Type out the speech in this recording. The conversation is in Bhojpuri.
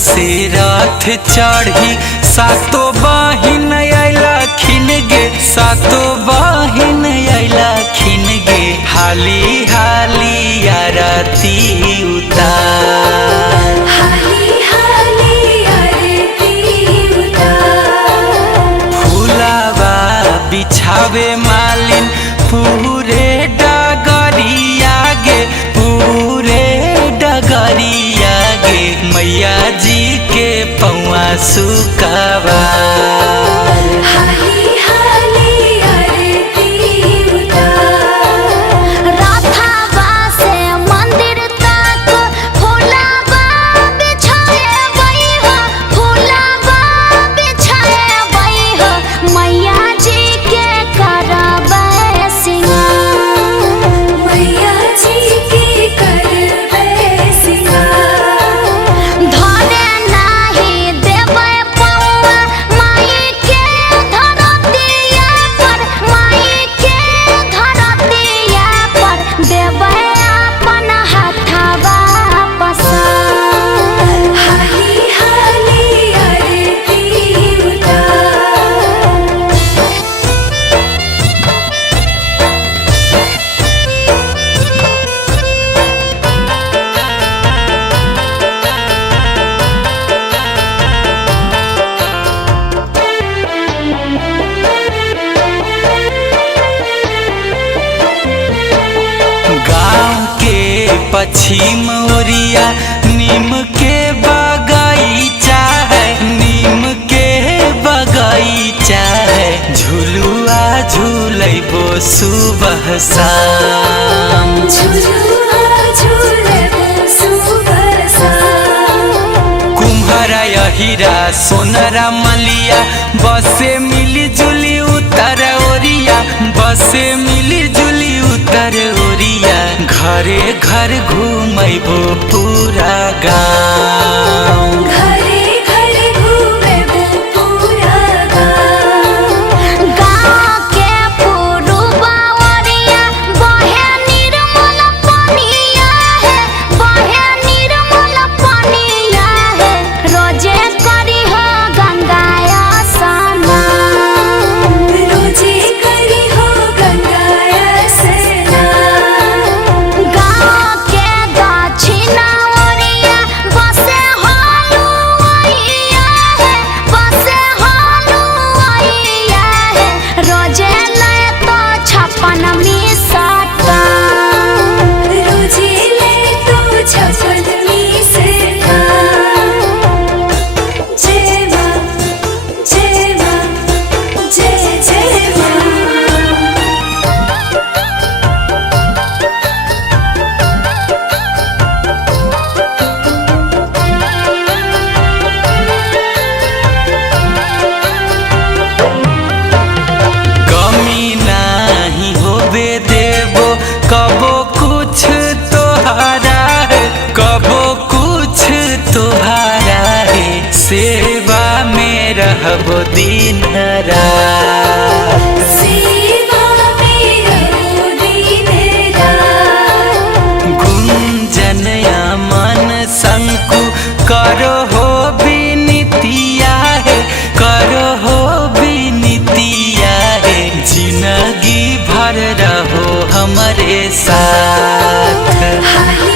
से रथ चढ़ी सातो बहिन अइलखिन गे, सातो बहिन अइलखिन गे, हाली हाली आरती उतार, हाली हाली आरती उतार। फूलावा बिछावे मालिन पूरे डगरिया गे, पूरे डगरिया गे, मैया जी के पौआ सुकावा, हाली हाली आरती उतार। राधावा से मंदिर तक फूलावा बिछाए बई हो, फूलावा बिछाए बई हो, मैया जी के करबै सिंगार, मैया जी के करबै सिंगार। धरे नाही देबै पौआ माई के धरतिया पर, माई के धरतिया पर, देबै अपन हाथवा पसार, हाली हाली आरती उतार। गाँव के पश्चिम ओरिया नीम के बगीचा है, नीम के बगीचा है, झुलुआ झूलैबो सुबह शाम, झुलुआ झुलबो सुबह शाम। कुम्हारा हीरा सोनरा मलिया बसे मिली जुली उतर ओरिया, बसे मिली जुली उतर ओरिया, घरे घर घूमैबो पूरा गाँव, घरे घरे घूमेबो पूरा गाँव। गाँव के पुरुबा ओरिया बहे निर्मल पनिया है, बहे निर्मल पनिया है, रोजे करी हो गंगाया स्नान, रोजे करी हो गंगाया स्नान। गाँव के दक्षिणा ओरिया बसे हलुआइया है, बसे हलुआइया है, रोजे ले तो 56 मिसटा, रोजे ले तो 56 मिसटा। जय माँ, जय माँ, जय जय माँ। कमी नाही होबे देबो कबो कुछ तोहारा है, कबो कुछ तोहारा है, सेवा में रहबो दिन रात, सेवा में रहो दिन रात। गुंजनया मन शंकु करो हो विनितिया है, करो हो विनितिया है, जिंदगी भर रहो हमरे साथ, हाली